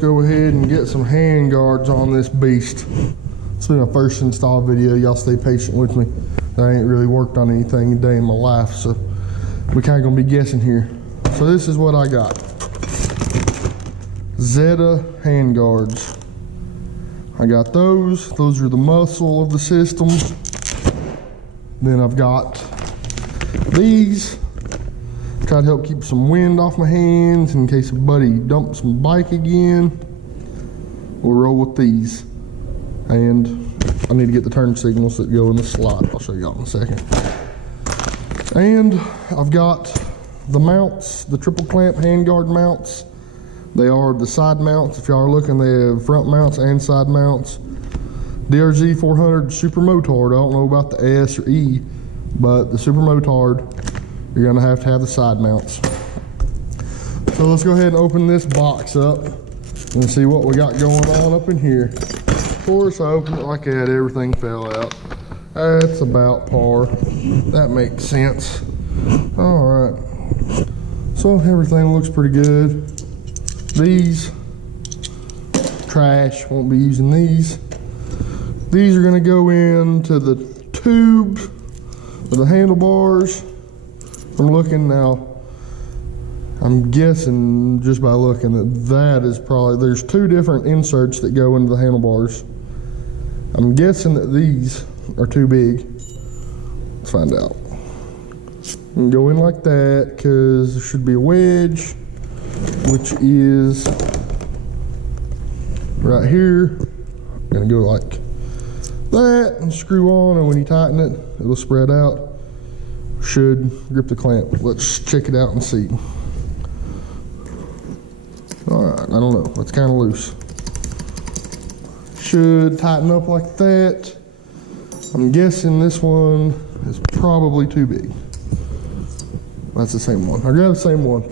go ahead and get some hand guards on this beast. It's been my first install video. Y'all stay patient with me. I ain't really worked on anything a day in my life, so we kind of gonna be guessing here. So this is what I got. Zeta hand guards. I got those. Those are the muscle of the system. Then I've got these. Try to help keep some wind off my hands in case a buddy dumps my bike again. We'll roll with these. And I need to get the turn signals that go in the slot. I'll show y'all in a second. And I've got the mounts, the triple clamp handguard mounts. They are the side mounts. If y'all are looking, they have front mounts and side mounts. DRZ 400 Super Motard. I don't know about the S or E, but the Super Motard, you're gonna have to have the side mounts. So let's go ahead and open this box up and see what we got going on up in here. Of course, I opened it like that, everything fell out. That's about par. That makes sense. All right. So everything looks pretty good. These, trash, won't be using these. These are gonna go into the tube of the handlebars. I'm looking now, I'm guessing just by looking that is probably, there's two different inserts that go into the handlebars. I'm guessing that these are too big. Let's find out. And go in like that because there should be a wedge, which is right here. Gonna go like that and screw on, and when you tighten it, it'll spread out. Should grip the clamp. Let's check it out and see. All right, I don't know, it's kind of loose. Should tighten up like that. I'm guessing this one is probably too big. That's the same one. I grabbed the same one.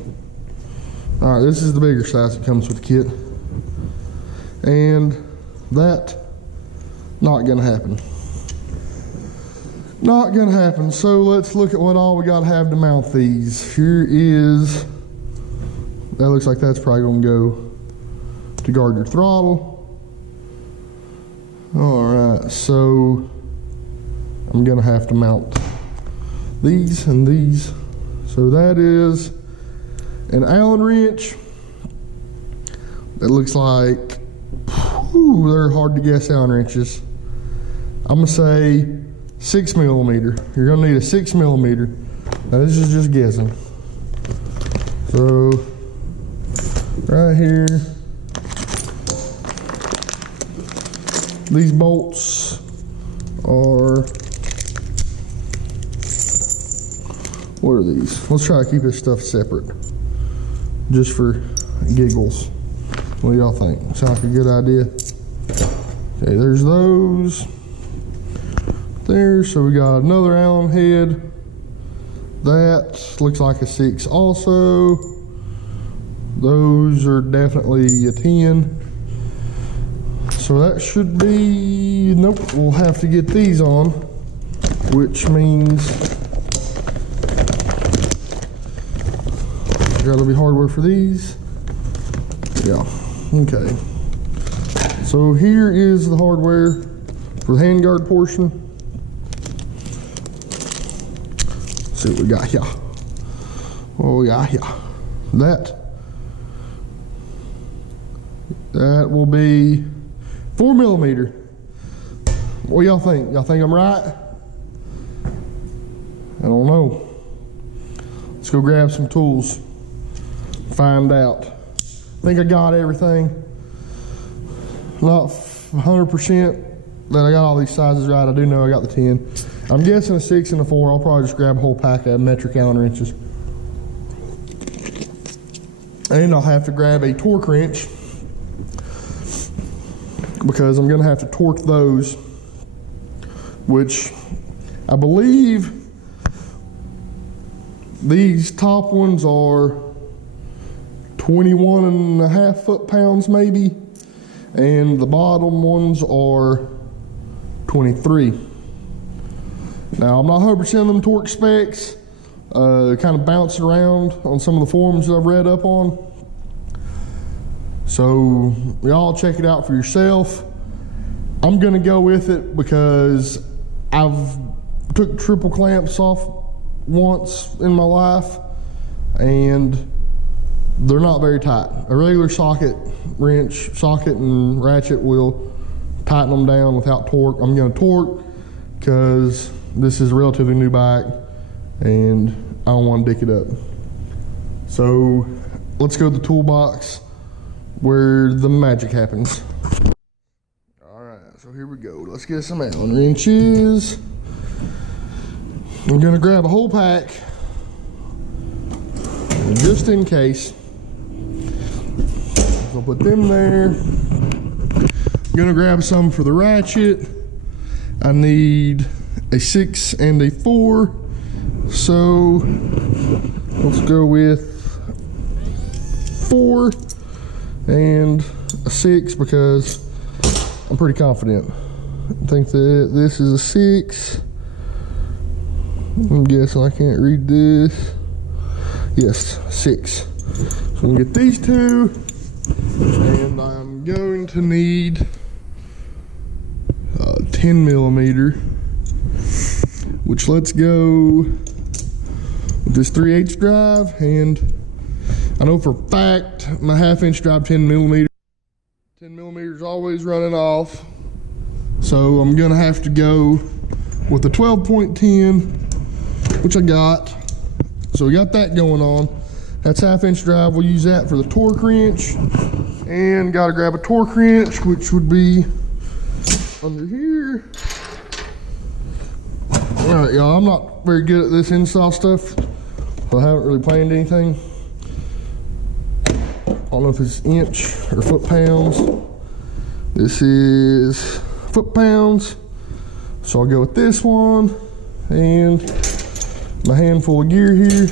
All right, this is the bigger size that comes with the kit. And that, not gonna happen. Not gonna happen. So let's look at what all we gotta have to mount these. Here is, that looks like that's probably gonna go to guard your throttle. All right, so I'm gonna have to mount these and these. So that is an Allen wrench. That looks like, whew, they're hard to guess Allen wrenches. I'm gonna say 6mm. You're gonna need a 6mm. Now this is just guessing. So right here, these bolts are, what are these? Let's try to keep this stuff separate, just for giggles. What do y'all think? Sound like a good idea? Okay, there's those. There, so we got another Allen head. That looks like a 6 also. Those are definitely a 10. So that should be, nope, we'll have to get these on, which means gotta be hardware for these. Yeah, okay. So here is the hardware for the handguard portion. Let's see what we got here. What we got here? That will be 4mm. What y'all think? Y'all think I'm right? I don't know. Let's go grab some tools. Find out. I think I got everything. Not 100% that I got all these sizes right. I do know I got the 10. I'm guessing a 6 and a 4. I'll probably just grab a whole pack of metric Allen wrenches. And I'll have to grab a torque wrench because I'm gonna have to torque those, which I believe these top ones are 21.5 foot-pounds maybe, and the bottom ones are 23. Now I'm not 100% on them torque specs, kind of bouncing around on some of the forums that I've read up on. So y'all check it out for yourself. I'm gonna go with it because I've took triple clamps off once in my life and they're not very tight. A regular socket and ratchet will tighten them down without torque. I'm gonna torque because this is a relatively new bike and I don't want to dick it up. So let's go to the toolbox where the magic happens. All right, so here we go. Let's get some Allen wrenches. I'm gonna grab a whole pack just in case. I'll put them there. I'm gonna grab some for the ratchet. I need a 6 and a 4. So let's go with 4 and a 6 because I'm pretty confident. I think that this is a 6. I'm guessing I can't read this. Yes, 6. So I'm gonna get these two, and I'm going to need 10 millimeter, which let's go with this 3/8 drive. And I know for a fact my 1/2-inch drive 10 millimeter. 10 millimeter is always running off, so I'm gonna have to go with the 12.10, which I got. So we got that going on. That's 1/2-inch drive. We'll use that for the torque wrench. And gotta grab a torque wrench, which would be under here. All right, y'all, I'm not very good at this install stuff, so I haven't really planned anything. I don't know if it's inch or foot pounds. This is foot pounds. So I'll go with this one and my handful of gear here.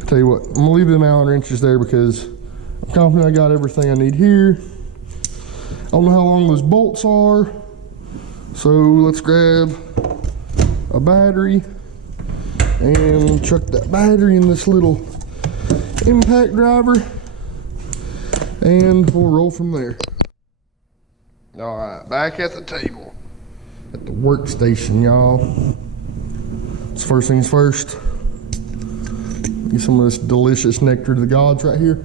I'll tell you what, I'm gonna leave them Allen wrenches there because I'm confident I got everything I need here. I don't know how long those bolts are, so let's grab a battery and chuck that battery in this little impact driver, and we'll roll from there. All right, back at the table, at the workstation, y'all. So first things first, get some of this delicious nectar of the gods right here.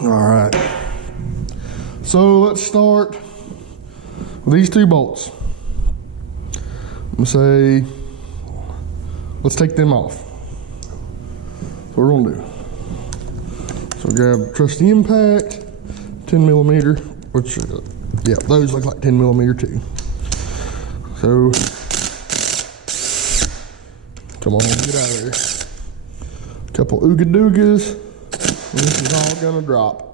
All right, so let's start with these 2 bolts. I'm gonna say, let's take them off. That's what we're gonna do. So grab trusty impact, 10 millimeter, which, yeah, those look like 10 millimeter too. So, come on, get out of there. A couple ooga doogas, and this is all gonna drop.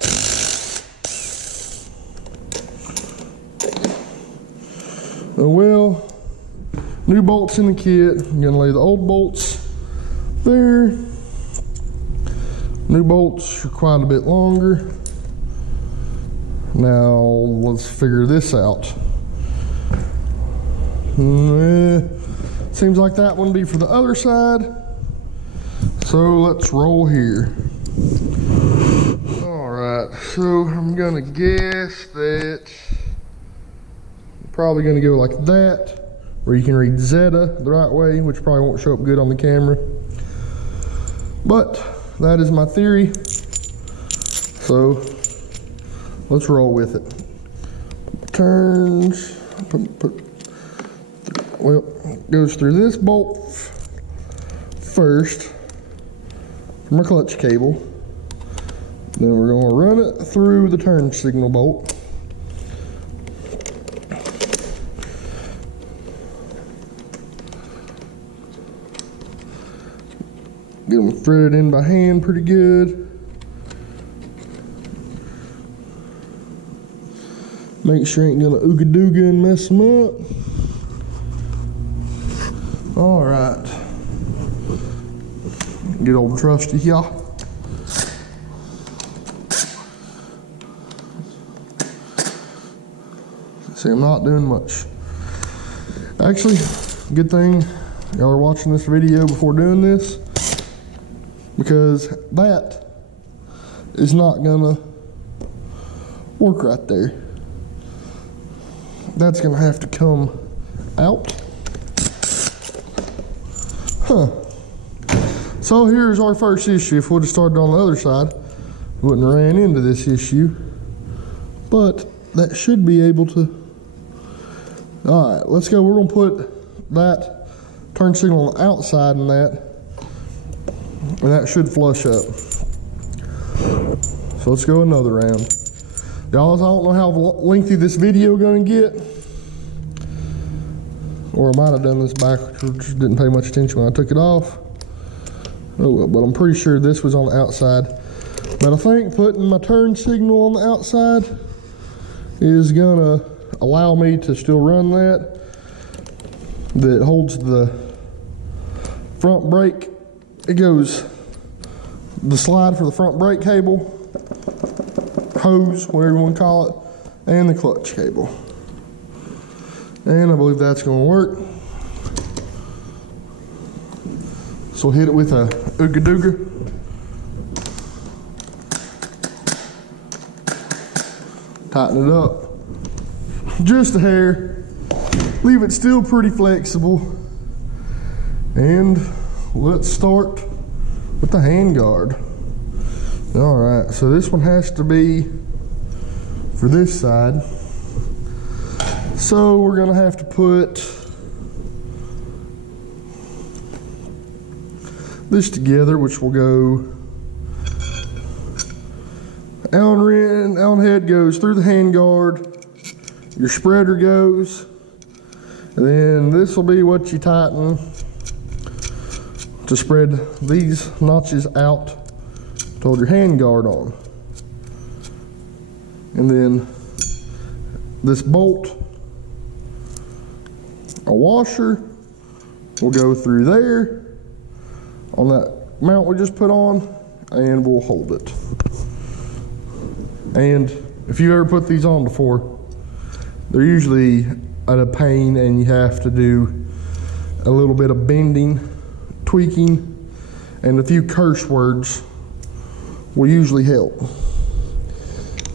Oh well, new bolts in the kit. I'm gonna lay the old bolts there. New bolts are quite a bit longer. Now let's figure this out. Seems like that one would be for the other side. So let's roll here. All right, so I'm gonna guess that I'm probably gonna go like that, where you can read Zeta the right way, which probably won't show up good on the camera. But that is my theory. So let's roll with it. Turns, well, goes through this bolt first from a clutch cable. Then we're going to run it through the turn signal bolt. Get them threaded in by hand pretty good. Make sure you ain't gonna ooga dooga and mess them up. All right. Get old trusty here. See, I'm not doing much. Actually, good thing y'all are watching this video before doing this. because that is not gonna work right there. That's gonna have to come out. So here's our first issue. If we'd have started on the other side, we wouldn't have ran into this issue. But that should be able to. All right, let's go. We're gonna put that turn signal on the outside in that, and that should flush up. So let's go another round. Y'all, I don't know how lengthy this video gonna get. Or I might have done this backwards, didn't pay much attention when I took it off. Oh well, but I'm pretty sure this was on the outside. But I think putting my turn signal on the outside is gonna allow me to still run that holds the front brake. It goes the slide for the front brake cable, hose, whatever you want to call it, and the clutch cable. And I believe that's going to work. So hit it with a Ooga Dooga. Tighten it up just a hair. Leave it still pretty flexible. And let's start with the handguard. All right, so this one has to be for this side. So we're gonna have to put this together, which will go, Allen head goes through the handguard, your spreader goes, and then this will be what you tighten to spread these notches out to hold your handguard on. And then this bolt, a washer, will go through there on that mount we just put on, and we'll hold it. And if you ever put these on before, they're usually at a pain, and you have to do a little bit of bending, tweaking, and a few curse words will usually help.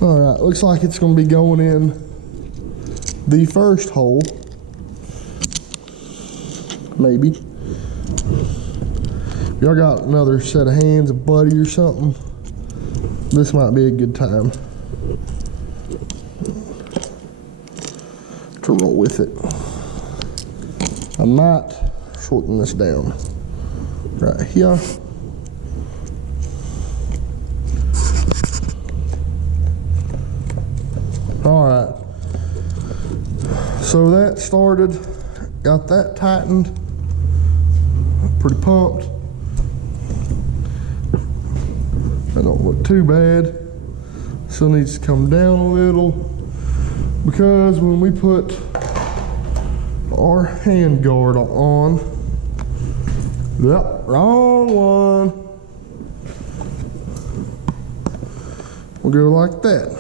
All right, looks like it's going to be going in the first hole, maybe. If y'all got another set of hands, a buddy or something, this might be a good time to roll with it. I might shorten this down right here. All right, so that started, got that tightened, pretty pumped. That don't look too bad. Still needs to come down a little, because when we put our handguard on, yep, wrong one. We'll go like that.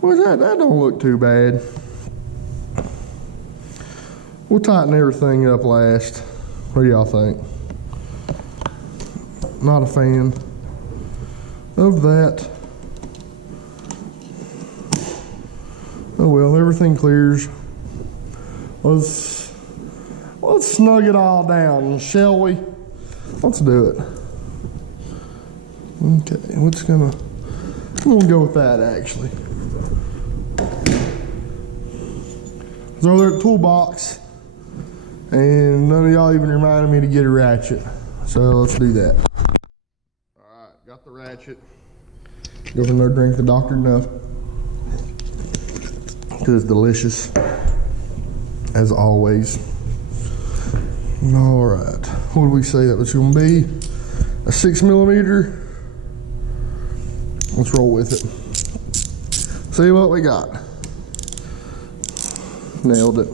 What's that? That don't look too bad. We'll tighten everything up last. What do y'all think? Not a fan of that. Oh well, everything clears. Let's snug it all down, shall we? Let's do it. Okay, I'm gonna go with that actually. So they're at the toolbox, and none of y'all even reminded me to get a ratchet. So let's do that. All right, got the ratchet. Go for another drink of the Dr. Enough, because it's delicious, as always. All right, what did we say that was going to be? A 6mm. Let's roll with it. See what we got. Nailed it.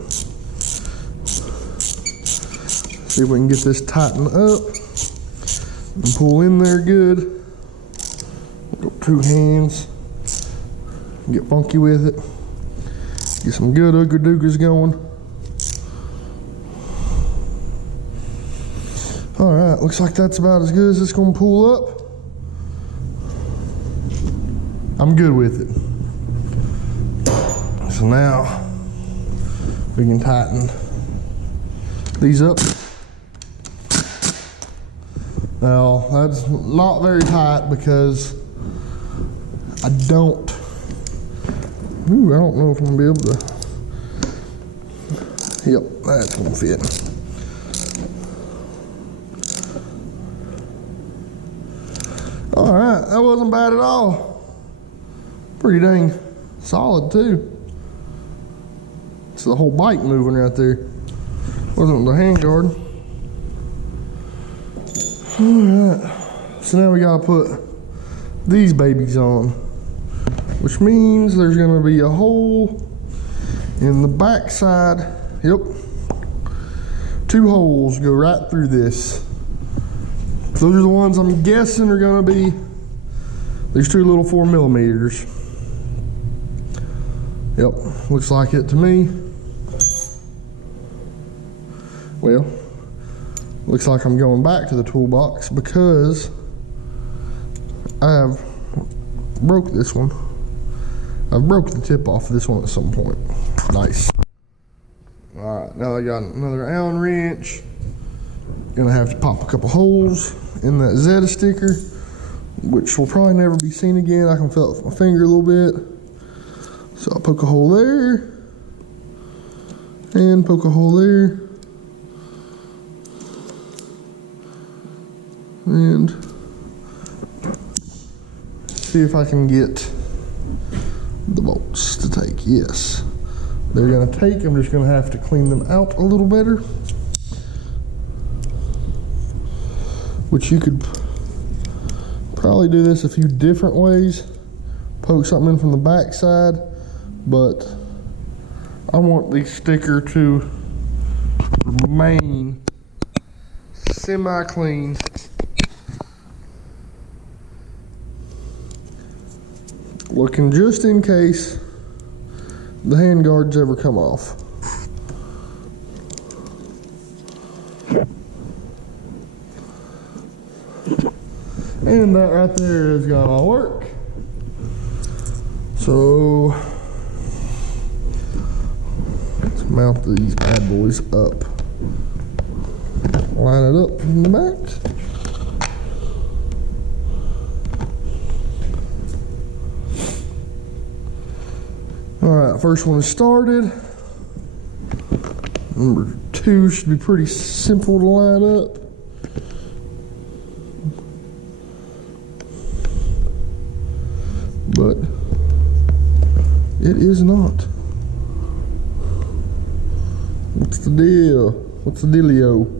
See if we can get this tightened up and pull in there good. Go 2 hands. Get funky with it. Get some good Ooga Doogas going. All right, looks like that's about as good as it's gonna pull up. I'm good with it. So now we can tighten these up. Now that's not very tight because I don't know if I'm gonna be able to. Yep, that's gonna fit. All right, that wasn't bad at all. Pretty dang solid too. It's the whole bike moving right there. Wasn't the handguard. All right, so now we gotta put these babies on, which means there's gonna be a hole in the back side. Yep, 2 holes go right through this. Those are the ones I'm guessing are gonna be these 2 little 4mm. Yep, looks like it to me. Well, looks like I'm going back to the toolbox because I have broke this one. I've broke the tip off of this one at some point. Nice. All right, now I got another Allen wrench. Gonna have to pop a couple holes in that Zeta sticker, which will probably never be seen again. I can feel it with my finger a little bit. So I'll poke a hole there and poke a hole there. And see if I can get the bolts to take. Yes, they're gonna take. I'm just gonna have to clean them out a little better, which you could probably do this a few different ways. Poke something in from the back side, but I want the sticker to remain semi-clean. Looking just in case the handguards ever come off. And that right there is gonna work. So let's mount these bad boys up. Line it up from the back. All right, first one is started. Number 2 should be pretty simple to line up. But it is not. What's the deal? What's the dealio?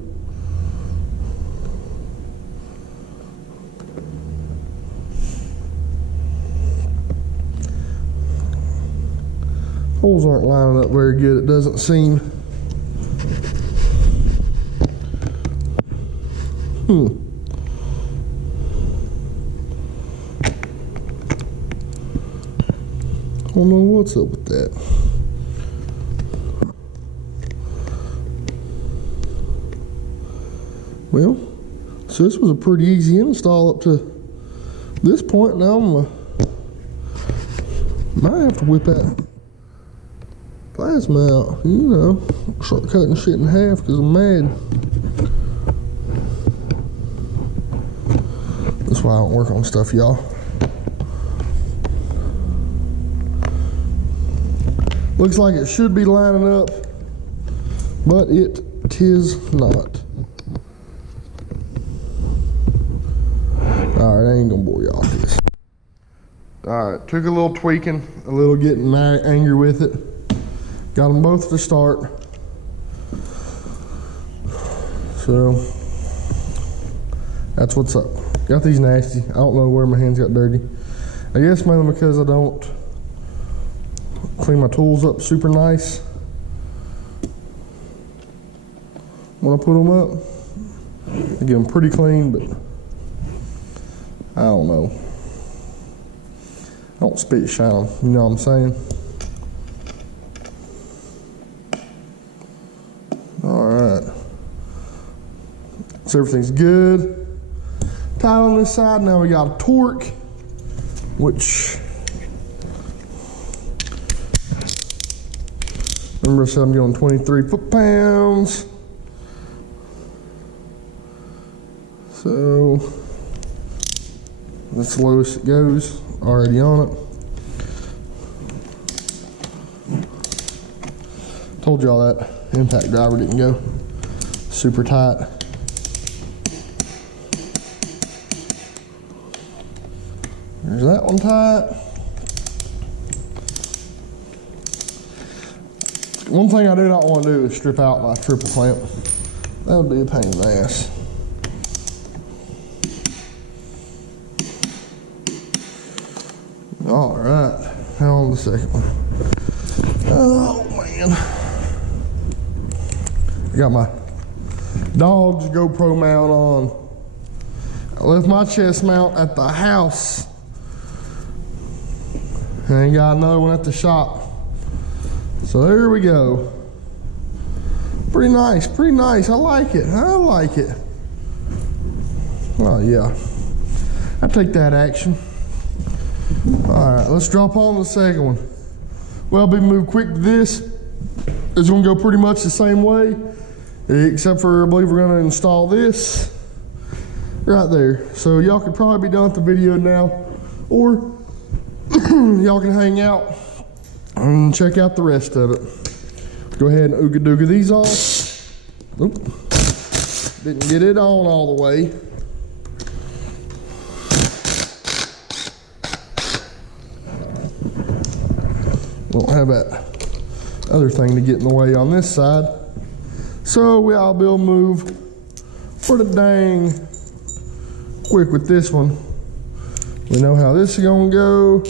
Holes aren't lining up very good, it doesn't seem. I don't know what's up with that. Well, so this was a pretty easy install up to this point. Now might have to whip that plasma out, you know, start cutting shit in half because I'm mad. That's why I don't work on stuff, y'all. Looks like it should be lining up, but it is not. Alright, I ain't gonna bore y'all with this. Alright, took a little tweaking, a little getting angry with it. Got them both to start. So, that's what's up. Got these nasty. I don't know where my hands got dirty. I guess mainly because I don't clean my tools up super nice when I put them up. I get them pretty clean, but I don't know. I don't spit shine them, you know what I'm saying? Alright. So everything's good. Tight on this side. Now we got a torque, which, remember I said I'm going 23 foot-pounds. So that's the lowest it goes, already on it. Told y'all that impact driver didn't go super tight. There's that one tight. One thing I do not want to do is strip out my triple clamp. That would be a pain in the ass. All right, now on the second one. Oh man. I got my dog's GoPro mount on. I left my chest mount at the house. I ain't got another one at the shop. So there we go. Pretty nice, pretty nice. I like it, I like it. Oh yeah, I take that action. All right, let's drop on the second one. Well, be moved quick to this. It's gonna go pretty much the same way, except for I believe we're gonna install this right there. So y'all could probably be done with the video now, or y'all can hang out and check out the rest of it. Go ahead and ooga dooga these off. Oop. Didn't get it on all the way. Don't have that other thing to get in the way on this side. So I'll be able to move pretty dang quick with this one. We know how this is gonna go.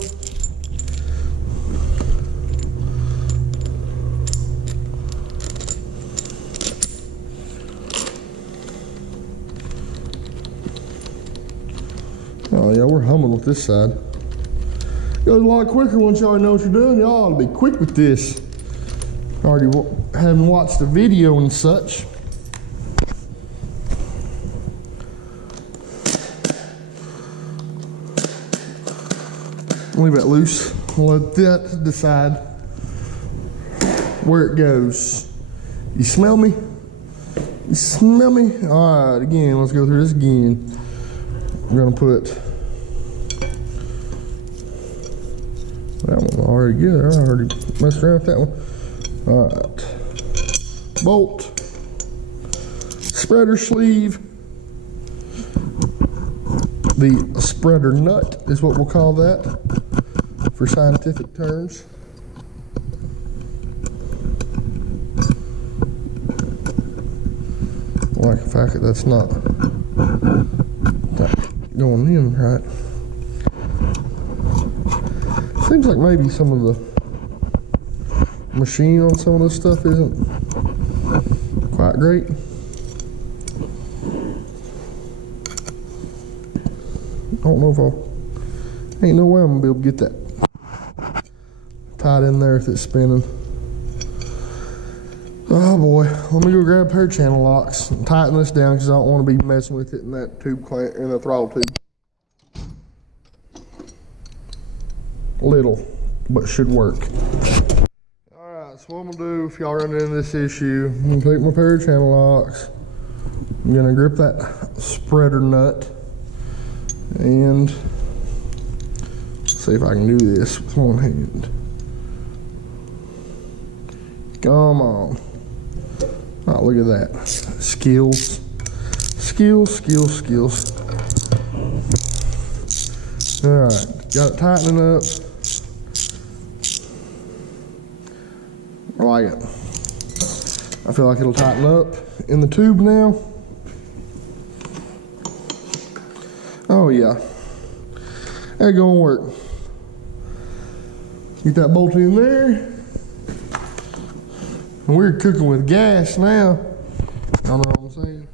Oh yeah, we're humming with this side. Goes a lot quicker once y'all know what you're doing. Y'all ought to be quick with this. Already having watched the video and such. Leave it loose. Let that decide where it goes. You smell me? You smell me? All right, again, let's go through this again. We're gonna put that one already good. I already messed around with that one. All right, bolt, spreader sleeve. The spreader nut is what we'll call that for scientific terms. I like the fact that that's not going in right. Seems like maybe some of the machine on some of this stuff isn't quite great. I don't know if ain't no way I'm gonna be able to get that tied in there if it's spinning. Oh boy, let me go grab a pair of channel locks and tighten this down because I don't want to be messing with it in that tube clamp, in the throttle tube. Little, but should work. Alright, so what I'm gonna do if y'all run into this issue, I'm gonna take my pair of channel locks. I'm gonna grip that spreader nut and see if I can do this with one hand. Come on. Oh, look at that. Skills. Skills, skills, skills. Alright, got it tightening up. I like it. I feel like it'll tighten up in the tube now. Oh yeah. That's gonna work. Get that bolt in there. And we're cooking with gas now. Y'all know what I'm saying?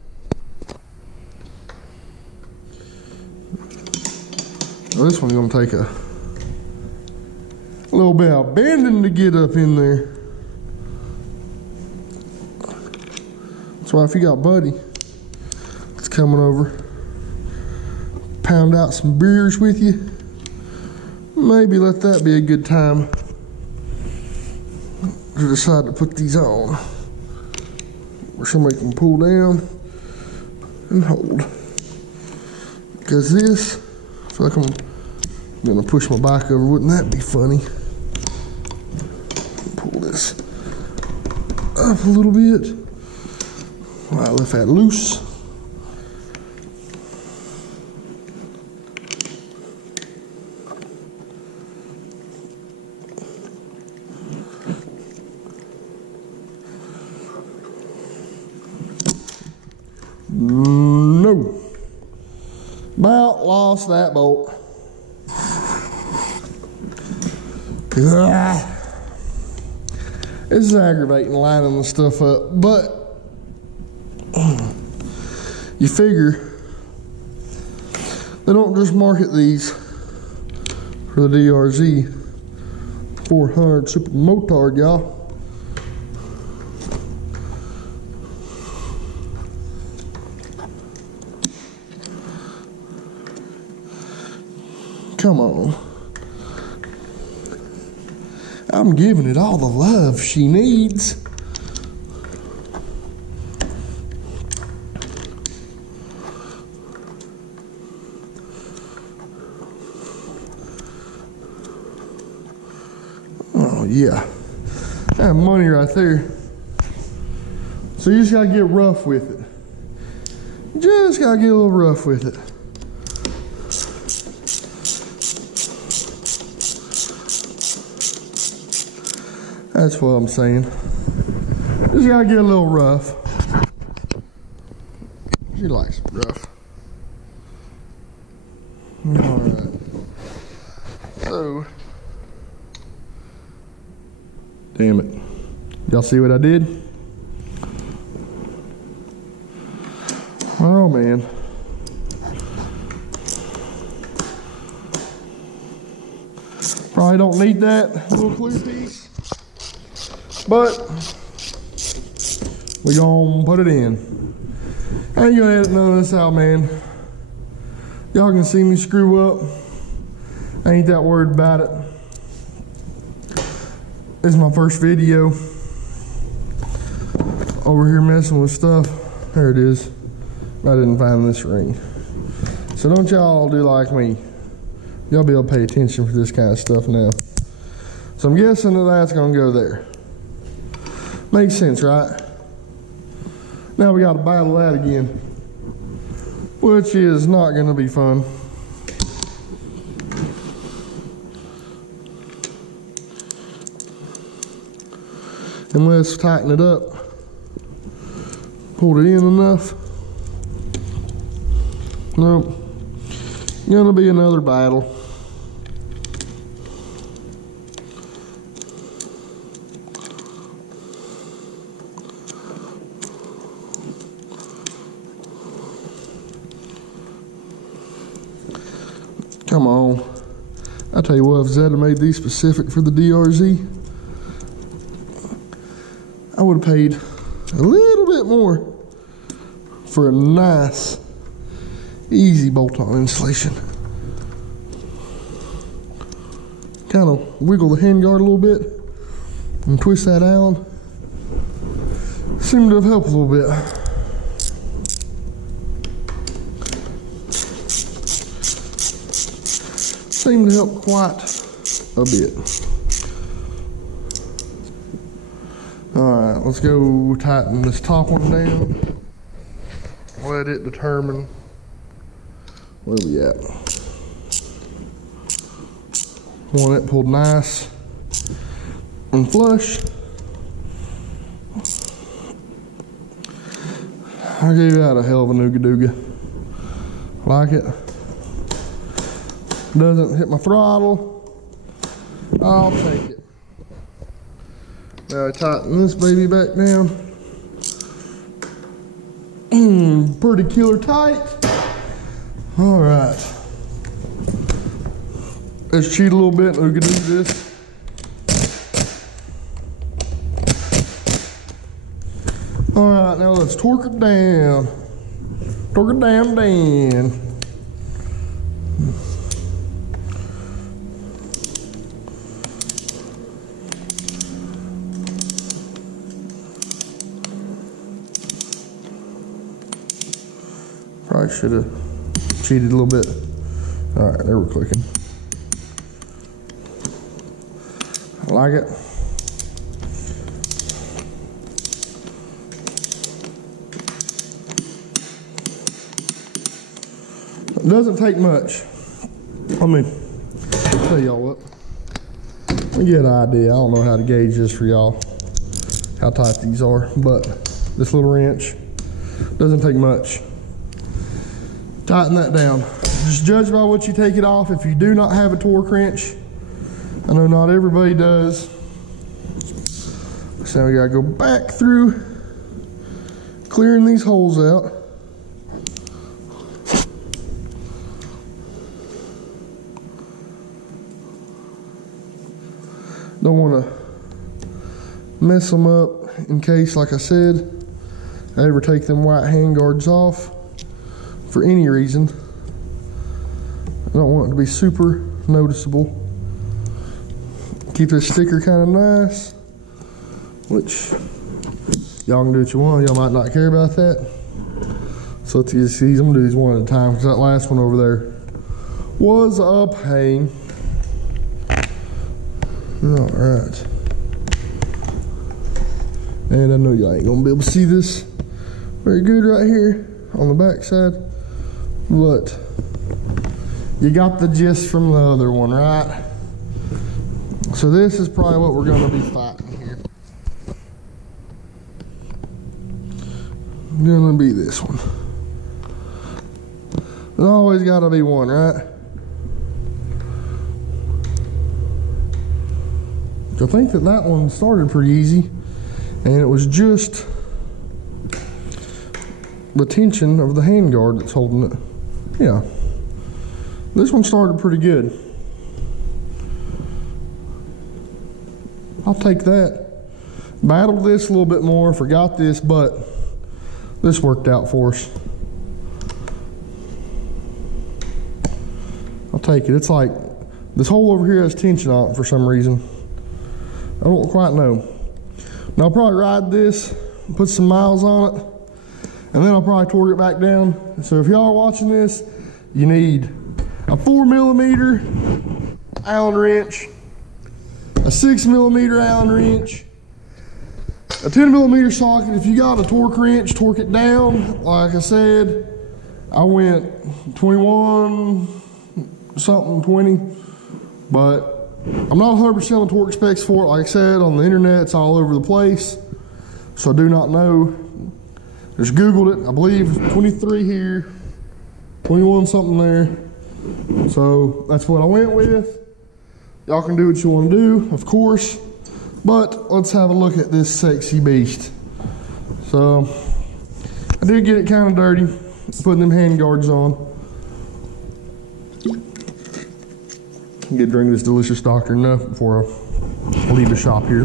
Well, this one's gonna take a little bit of bending to get up in there. That's why if you got Buddy, coming over, pound out some beers with you. Maybe let that be a good time to decide to put these on, where somebody can pull down and hold. Because this, I feel like I'm gonna push my bike over. Wouldn't that be funny? Pull this up a little bit. I left that loose. No. About lost that bolt. This is aggravating lining the stuff up, but you figure they don't just market these for the DRZ 400 Super Motard, y'all. Come on. I'm giving it all the love she needs. Oh yeah, that money right there. So you just gotta get rough with it. Just gotta get a little rough with it. That's what I'm saying. Just gotta get a little rough. She likes it rough. Alright. So, damn it. Y'all see what I did? Oh man. Probably don't need that little clear piece, but we gonna put it in. I ain't gonna edit none of this out, man. Y'all can see me screw up. I ain't that worried about it. This is my first video over here messing with stuff. There it is. I didn't find this ring. So don't y'all do like me. Y'all be able to pay attention for this kind of stuff now. So I'm guessing that that's gonna go there. Makes sense, right? Now we gotta battle that again, which is not gonna be fun. And let's tighten it up. Pulled it in enough. Nope. Gonna be another battle. Come on. I tell you what, if Zeta made these specific for the DRZ, I would have paid a little bit more for a nice, easy bolt-on installation. Kind of wiggle the handguard a little bit and twist that down. Seemed to have helped a little bit. Seemed to help quite a bit. Alright, let's go tighten this top one down. Let it determine where we at. Want it pulled nice and flush. I gave that a hell of a nooga-dooga. Like it. Doesn't hit my throttle. I'll take it. Now I tighten this baby back down. Pretty killer tight. All right. Let's cheat a little bit and we can do this. All right, now let's torque it down. Torque it down. Probably should have cheated a little bit. All right, there we're clicking. I like it. It doesn't take much. Let me tell y'all what. You get an idea. I don't know how to gauge this for y'all, how tight these are, but this little wrench doesn't take much. Tighten that down. Just judge by what you take it off. If you do not have a torque wrench, I know not everybody does. So we gotta go back through, clearing these holes out. Don't want to mess them up in case, like I said, I ever take them white handguards off for any reason. I don't want it to be super noticeable. Keep this sticker kind of nice, which y'all can do what you want. Y'all might not care about that. So let's use these. I'm gonna do these one at a time because that last one over there was a pain. All right. And I know y'all ain't gonna be able to see this very good right here on the back side, but you got the gist from the other one, right? So this is probably what we're gonna be fighting here. Gonna be this one. There's always gotta be one, right? I think that one started pretty easy, and it was just the tension of the handguard that's holding it. Yeah, this one started pretty good. I'll take that. Battled this a little bit more, forgot this, but this worked out for us. I'll take it. It's like this hole over here has tension on it for some reason. I don't quite know. Now I'll probably ride this, put some miles on it, and then I'll probably torque it back down. So if y'all are watching this, you need a 4mm Allen wrench, a 6mm Allen wrench, a 10mm socket. If you got a torque wrench, torque it down. Like I said, I went 21 something, 20, but I'm not 100% on torque specs for it. Like I said, on the internet, it's all over the place. So I do not know. Just Googled it. I believe 23 here, 21 something there. So that's what I went with. Y'all can do what you want to do, of course. But let's have a look at this sexy beast. So I did get it kind of dirty, putting them handguards on. Get a drink of this delicious Dr. Enough before I leave the shop here.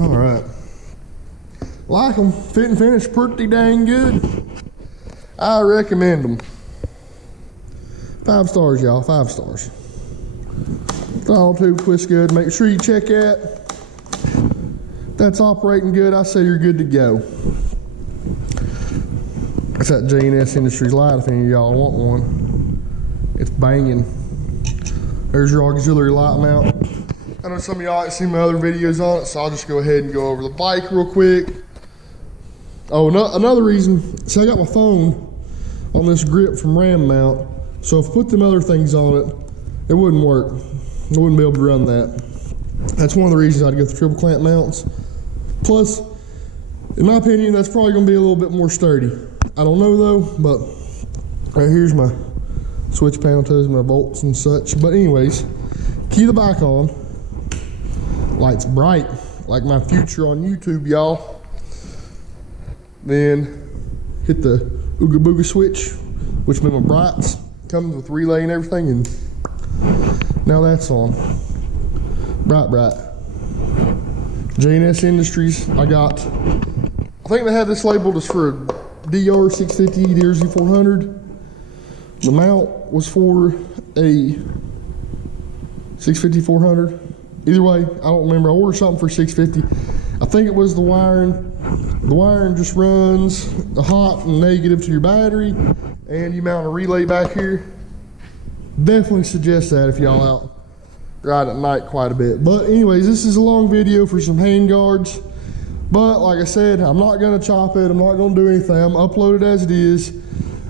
All right. Like them, fit and finish pretty dang good. I recommend them. 5 stars, y'all, 5 stars. Throttle tube twists good. Make sure you check that. That's operating good. I say you're good to go. That's that J&S Industries light if any of y'all want one. It's banging. There's your auxiliary light mount. I know some of y'all ain't seen my other videos on it, so I'll just go ahead and go over the bike real quick. Oh, another reason, so I got my phone on this grip from Ram mount, so if I put them other things on it, it wouldn't work. I wouldn't be able to run that. That's one of the reasons I'd go with triple clamp mounts. Plus, in my opinion, that's probably gonna be a little bit more sturdy. I don't know though, but right here's my switch panel toes, my bolts and such. But anyways, key the bike on. Lights bright, like my future on YouTube, y'all. Then hit the Ooga Booga switch, which means my brights. Comes with relay and everything, and now that's on. Bright. J&S Industries. I think they had this labeled as for a DR650 DR400. The mount was for a 650-400. Either way, I don't remember. I ordered something for 650. I think it was the wiring. The wiring just runs the hot and negative to your battery, and you mount a relay back here. Definitely suggest that if y'all out ride at night quite a bit. But anyways, this is a long video for some handguards. But like I said, I'm not gonna chop it. I'm not gonna do anything. I'm gonna upload it as it is.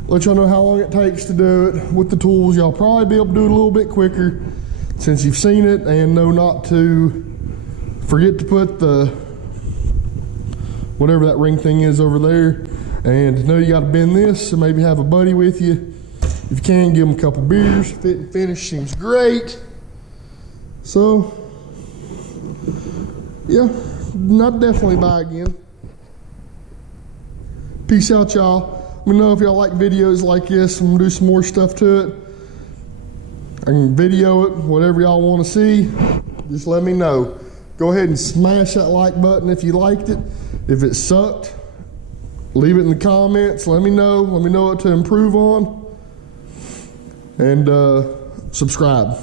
Let y'all know how long it takes to do it with the tools. Y'all probably be able to do it a little bit quicker since you've seen it, and know not to forget to put the whatever that ring thing is over there, and know you got to bend this, so maybe have a buddy with you. If you can, give them a couple beers. Fit and finish seems great. So yeah, I'd definitely buy again. Peace out, y'all. Let me know if y'all like videos like this. I'm gonna do some more stuff to it. I can video it, whatever y'all want to see. Just let me know. Go ahead and smash that like button if you liked it. If it sucked, leave it in the comments. Let me know. Let me know what to improve on. And subscribe.